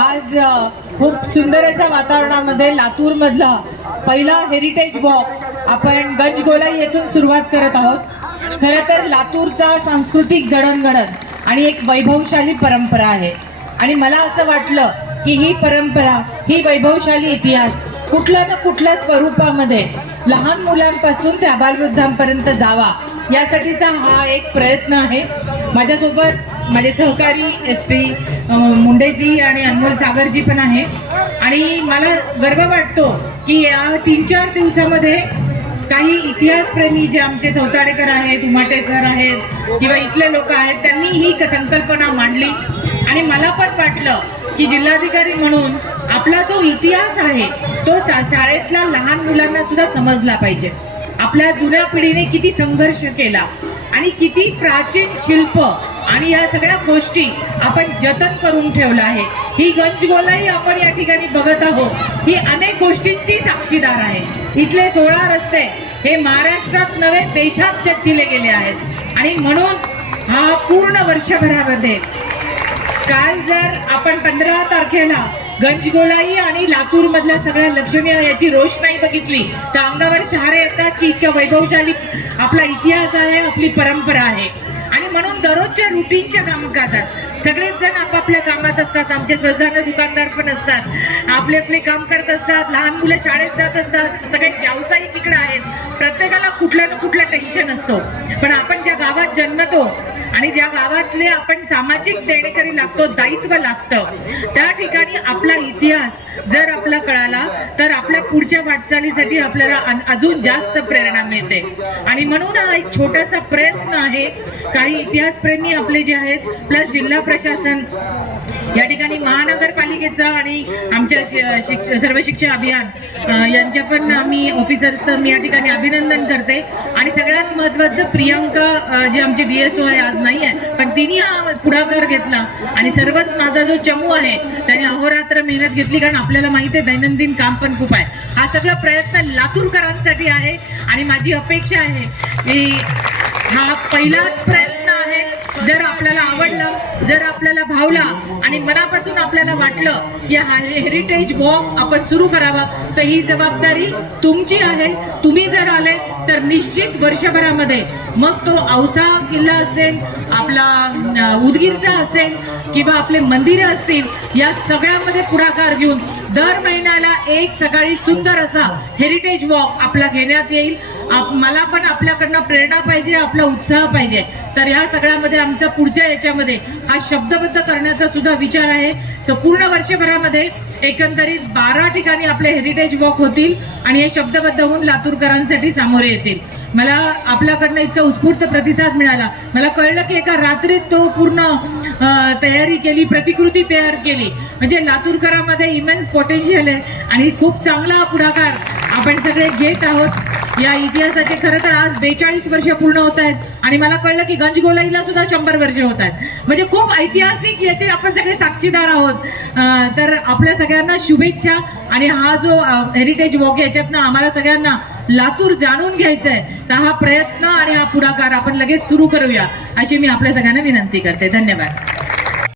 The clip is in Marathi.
आज खूप सुंदर अशा वातावरणामध्ये लातूरमधला पहिला हेरिटेज वॉक आपण गंजगोलाई येथून सुरुवात करत आहोत. खरं तर लातूरचा सांस्कृतिक जडणघडण आणि एक वैभवशाली परंपरा आहे. आणि मला असं वाटलं की ही परंपरा ही वैभवशाली इतिहास कुठल्या ना कुठल्या स्वरूपामध्ये लहान मुलांपासून ते बालवृद्धांपर्यंत जावा यासाठीचा हा एक प्रयत्न आहे. माझ्यासोबत माझे सहकारी एस पी मुंडेजी आणि अनमोल सागरजी पण आहे. आणि मला गर्व वाटतो की या तीन चार दिवसामध्ये काही इतिहासप्रेमी जे आमचे सौताडेकर आहेत उमाटे सर आहेत किंवा इथले लोक आहेत त्यांनी ही संकल्पना मांडली. आणि मला पण वाटलं की जिल्हाधिकारी म्हणून आपला जो इतिहास आहे तो शाळेतल्या लहान मुलांना सुद्धा समजला पाहिजे. आपल्या जुन्या पिढीने किती संघर्ष केला आणि किती प्राचीन शिल्प आणि या सगळ्या गोष्टी आपण जतन करून ठेवलं आहे. ही गंजगोलाही आपण या ठिकाणी बघत आहोत. ही अनेक गोष्टींची साक्षीदार आहे. इथले सोळा रस्ते हे महाराष्ट्रात नव्हे देशात चर्चिले गेले आहेत. आणि म्हणून हा पूर्ण वर्षभरामध्ये काल जर आपण पंधरा तारखेला गंजगोलाई आणि लातूर मधल्या सगळ्या लक्षणीय याची रोषणाई बघितली. तर अंगावर शहारे येतात की इतक्या वैभवशाली आपला इतिहास आहे आपली परंपरा आहे. आणि म्हणून दररोजच्या रुटीनच्या कामकाजात सगळेच जण आपापल्या कामात असतात. आमचे स्वतःने दुकानदार पण असतात. आपले आपले काम करत असतात. लहान मुलं शाळेत जात असतात. सगळे व्यावसायिक इकडे आहेत. प्रत्येकाला कुठला ना कुठला टेन्शन असतो. पण आपण ज्या गावात जन्मतो आणि ज्या गावातले आपण सामाजिक देणेकरी लागतो दायित्व लागतं त्या ठिकाणी आपला इतिहास जर आपला कळाला तर आपल्या पुढच्या वाटचालीसाठी आपल्याला अजून जास्त प्रेरणा मिळते. आणि म्हणून हा एक छोटासा प्रयत्न आहे. काही इतिहासप्रेमी आपले जे आहेत प्लस जिल्हा प्रशासन या ठिकाणी महानगरपालिकेचा आणि आमच्या शिक्ष सर्व शिक्षा अभियान यांच्या पण मी ऑफिसर्सचं मी या ठिकाणी अभिनंदन करते. आणि सगळ्यात महत्त्वाचं प्रियांका जे आमचे डी एस ओ आहे आज नाही आहे पण तिने हा पुढाकार घेतला. आणि सर्वच माझा जो चमू आहे त्याने अहोरात्र मेहनत घेतली कारण आपल्याला माहिती आहे दैनंदिन काम पण खूप आहे. हा सगळा प्रयत्न लातूरकरांसाठी आहे. आणि माझी अपेक्षा आहे की हा पहिलाच प्रयत्न जर आपल्याला आवडलं जर आपल्याला भावला आणि मनापासून आपल्याला वाटलं की हा हेरिटेज वॉक आपण सुरू करावा तर ही जबाबदारी तुमची आहे. तुम्ही जर आले तर निश्चित वर्षभरामध्ये मग तो औसा किल्ला असेल आपला उदगीरचा असेल किंवा आपले मंदिरं असतील या सगळ्यामध्ये पुढाकार घेऊन दर महिन्याला एक सकाळी सुंदर असा हेरिटेज वॉक आपला घेण्यात येईल. आप- मला पण आपल्याकडनं प्रेरणा पाहिजे आपला उत्साह पाहिजे. तर ह्या सगळ्यामध्ये आमच्या पुढच्या याच्यामध्ये हा शब्दबद्ध करण्याचा सुद्धा विचार आहे. सो पूर्ण वर्षभरामध्ये एकंदरीत बारा ठिकाणी आपले हेरिटेज वॉक होतील आणि हे शब्दबद्ध होऊन लातूरकरांसाठी सामोरे येतील. मला आपल्याकडनं इतका उत्स्फूर्त प्रतिसाद मिळाला. मला कळलं की एका रात्रीत तो पूर्ण तयारी केली प्रतिकृती तयार केली. म्हणजे लातूरकरांमध्ये इमेन्स पोटेन्शियल आहे आणि खूप चांगला पुढाकार आपण सगळे घेत आहोत. या इतिहासाचे खरं तर आज बेचाळीस वर्ष पूर्ण होत आहेत. आणि मला कळलं की गंजगोलाईला सुद्धा शंभर वर्ष होत आहेत. म्हणजे खूप ऐतिहासिक याचे आपण सगळे साक्षीदार आहोत. तर आपल्या सगळ्यांना शुभेच्छा. आणि हा जो हेरिटेज वॉक याच्यातनं आम्हाला सगळ्यांना लातूर जाणून घ्यायचं आहे तर हा प्रयत्न आणि हा पुढाकार आपण लगेच सुरू करूया अशी मी आपल्या सगळ्यांना विनंती करते. धन्यवाद.